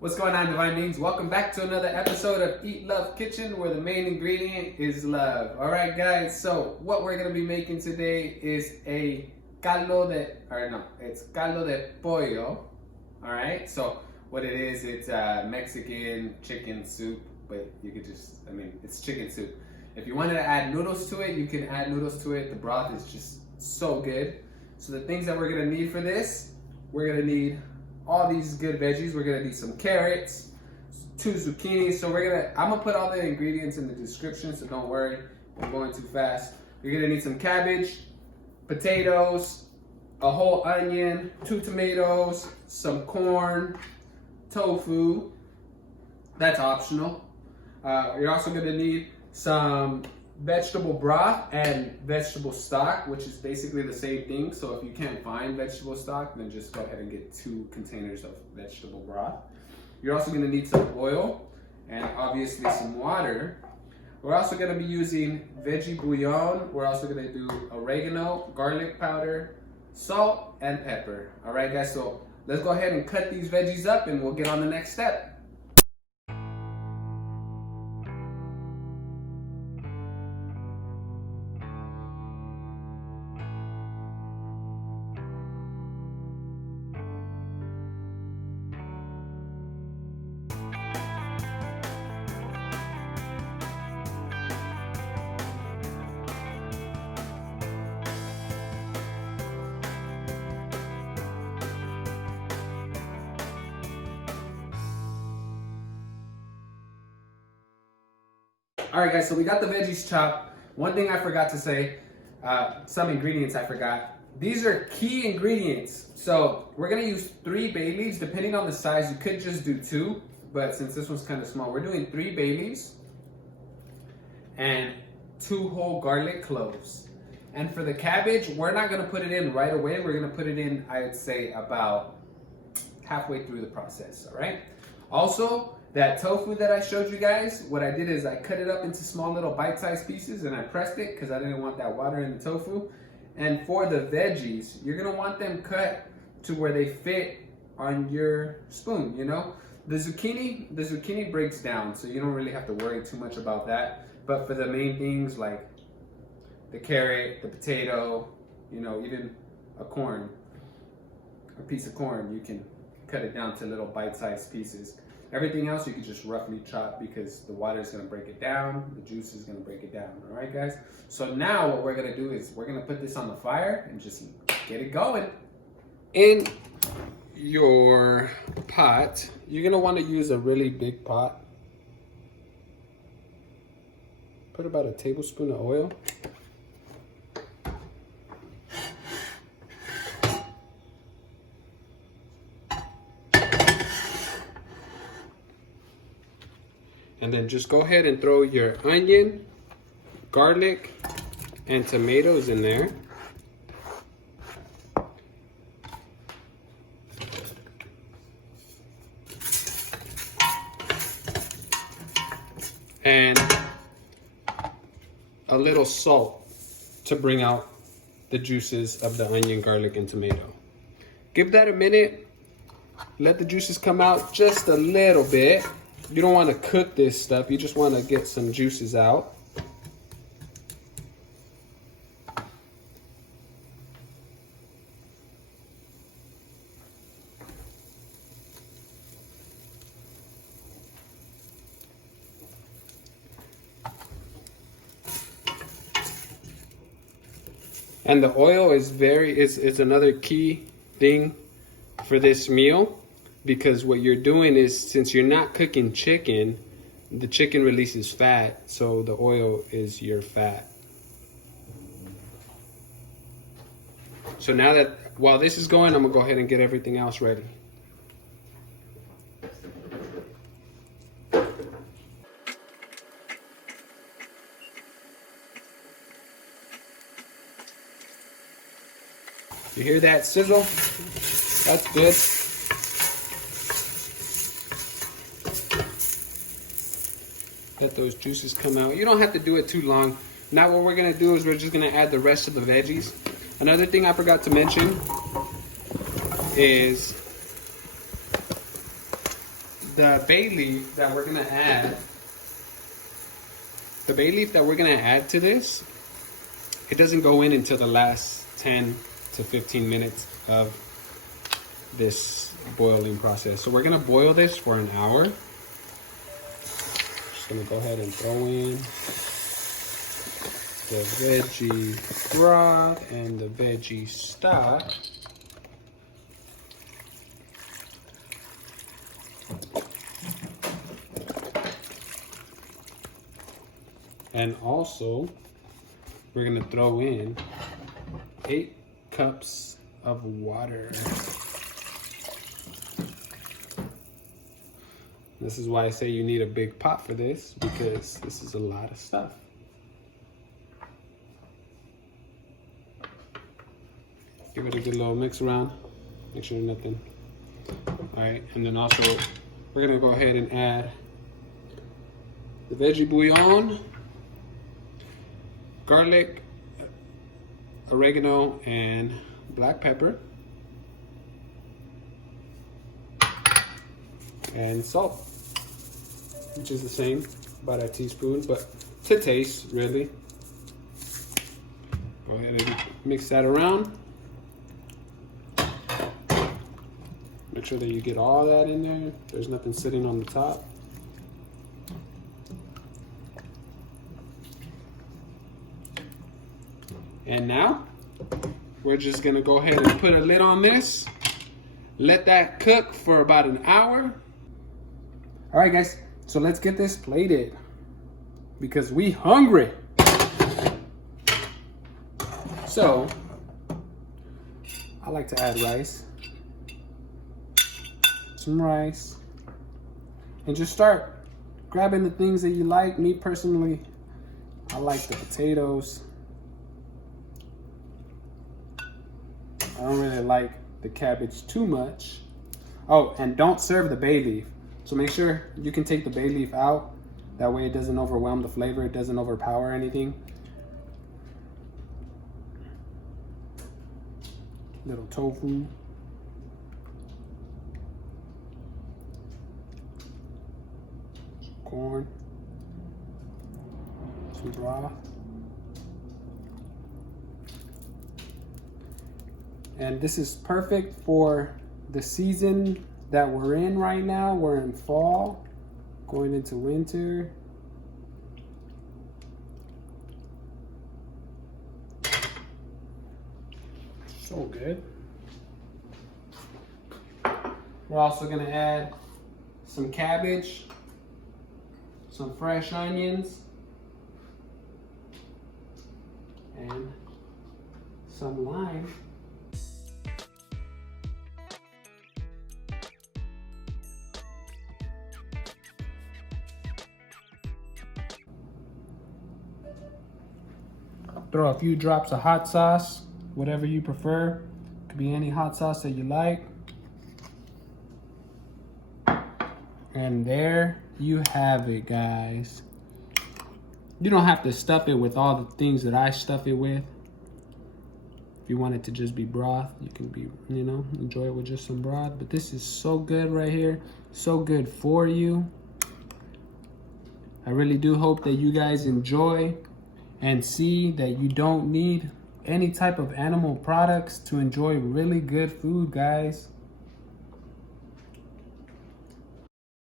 What's going on, Divine Beings? Welcome back to another episode of Eat Love Kitchen, where the main ingredient is love. All right, guys, so what we're going to be making today is a caldo de pollo. All right, so what it is, it's Mexican chicken soup, but you could just, it's chicken soup. If you wanted to add noodles to it, you can add noodles to it. The broth is just so good. So the things that we're going to need for this, we're going to need all these good veggies. We're gonna need some carrots, 2 zucchini. So I'm gonna put all the ingredients in the description, so don't worry, I'm going too fast. You're gonna need some cabbage, potatoes, a whole onion, 2 tomatoes, some corn, tofu, that's optional. You're also gonna need some vegetable broth and vegetable stock, which is basically the same thing. So if you can't find vegetable stock, then just go ahead and get 2 containers of vegetable broth. You're also going to need some oil and obviously some water. We're also going to be using veggie bouillon. We're also going to do oregano, garlic powder, salt, and pepper. All right, guys, so let's go ahead and cut these veggies up and we'll get on the next step. All right, guys, so we got the veggies chopped. One thing I forgot to say, some ingredients I forgot. These are key ingredients. So we're gonna use 3 bay leaves. Depending on the size, you could just do 2, but since this one's kind of small, we're doing 3 bay leaves and 2 whole garlic cloves. And for the cabbage, we're not gonna put it in right away. We're gonna put it in, I would say, about halfway through the process, all right? Also, that tofu that I showed you guys, what I did is I cut it up into small little bite-sized pieces and I pressed it because I didn't want that water in the tofu. And for the veggies, you're gonna want them cut to where they fit on your spoon, you know? The zucchini breaks down, so you don't really have to worry too much about that. But for the main things like the carrot, the potato, you know, even a piece of corn, you can cut it down to little bite-sized pieces. Everything else you can just roughly chop because the water is going to break it down, the juice is going to break it down. All right, guys? So now what we're going to do is we're going to put this on the fire and just get it going. In your pot, you're going to want to use a really big pot. Put about a tablespoon of oil. And then just go ahead and throw your onion, garlic, and tomatoes in there. And a little salt to bring out the juices of the onion, garlic, and tomato. Give that a minute. Let the juices come out just a little bit. You don't want to cook this stuff, you just want to get some juices out. And the oil is another key thing for this meal. Because what you're doing is, since you're not cooking chicken, the chicken releases fat, so the oil is your fat. So now that, while this is going, I'm gonna go ahead and get everything else ready. You hear that sizzle? That's good. Let those juices come out. You don't have to do it too long. Now what we're gonna do is we're just gonna add the rest of the veggies. Another thing I forgot to mention is the bay leaf that we're gonna add, to this, it doesn't go in until the last 10 to 15 minutes of this boiling process. So we're gonna boil this for an hour. Just gonna go ahead and throw in the veggie broth and the veggie stock. And also, we're gonna throw in 8 cups of water. This is why I say you need a big pot for this, because this is a lot of stuff. Give it a good little mix around. Make sure nothing. All right, and then also we're gonna go ahead and add the veggie bouillon, garlic, oregano, and black pepper, and salt, which is the same, about a teaspoon, but to taste, really. Go ahead and mix that around. Make sure that you get all that in there. There's nothing sitting on the top. And now, we're just gonna go ahead and put a lid on this. Let that cook for about an hour. All right, guys, so let's get this plated because we hungry. So, I like to add rice. Some rice. And just start grabbing the things that you like. Me personally, I like the potatoes. I don't really like the cabbage too much. Oh, and don't serve the bay leaf. So make sure you can take the bay leaf out. That way it doesn't overwhelm the flavor. It doesn't overpower anything. Little tofu. Corn. Some broth. And this is perfect for the season that we're in right now. We're in fall, going into winter. So good. We're also gonna add some cabbage, some fresh onions, and some lime. Throw a few drops of hot sauce, whatever you prefer. Could be any hot sauce that you like. And there you have it, guys. You don't have to stuff it with all the things that I stuff it with. If you want it to just be broth, you can be, enjoy it with just some broth. But this is so good right here. So good for you. I really do hope that you guys enjoy and see that you don't need any type of animal products to enjoy really good food, guys.